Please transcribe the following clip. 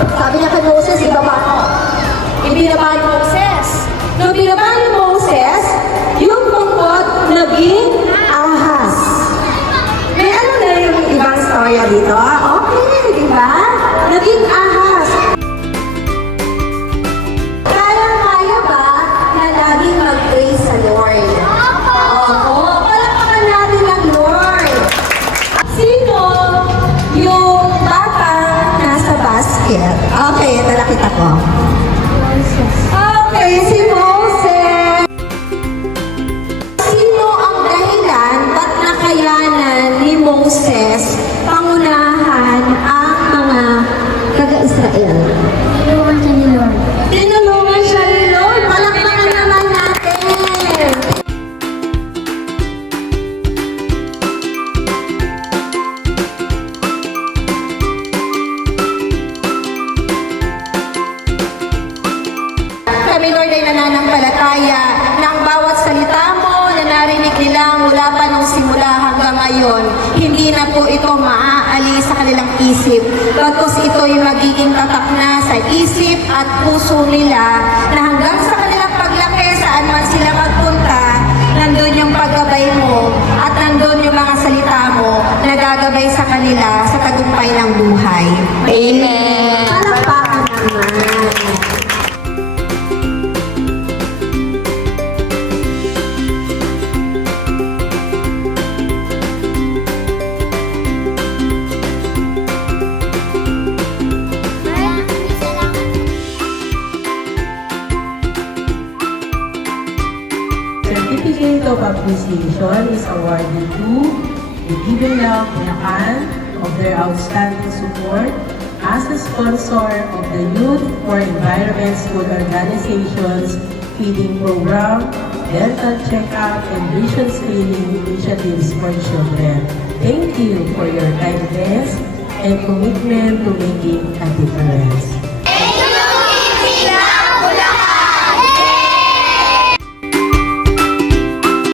Sabi niya kay Moses, ibaba mo. Ibinaba ni Moses. Nung binaba ni Moses, yung tungkod naging ahas. May ano na yung ibang storya dito? Okay, di ba? Naging ahas. Kaya ba na laging mag-praise sa Lord? Oo, palakpakan natin ang Lord. Sino yung batang nasa basket? Okay, ito nakita ko. Okay, si Moses. Sino ang dahilan ba't nakayanan ni Moses pangunahan ang mga taga-Israel? Tinulungan siya ni Lord. Tinulungan siya ni Lord. Palakpakan naman natin. Kami, Lord, ay nananampalataya na ang bawat salita mo na narinig nila mula pa nung simula hanggang ngayon, hindi na po ito maaalis sa kanilang isip. Bagkus ito'y magiging tatak na sa isip at puso nila na hanggang sa kanilang paglaki, saan man sila magpunta, nandun yung paggabay mo at nandun yung mga salita mo na gagabay sa kanila sa tagumpay ng buhay. Amen! Palakpakan naman! Certificate of Appreciation is awarded to the Gibelah Bulacan of their outstanding support as a sponsor of the Youth for Environment School Organization's feeding program, dental checkup, and vision screening initiatives for children. Thank you for your kindness and commitment to making a difference.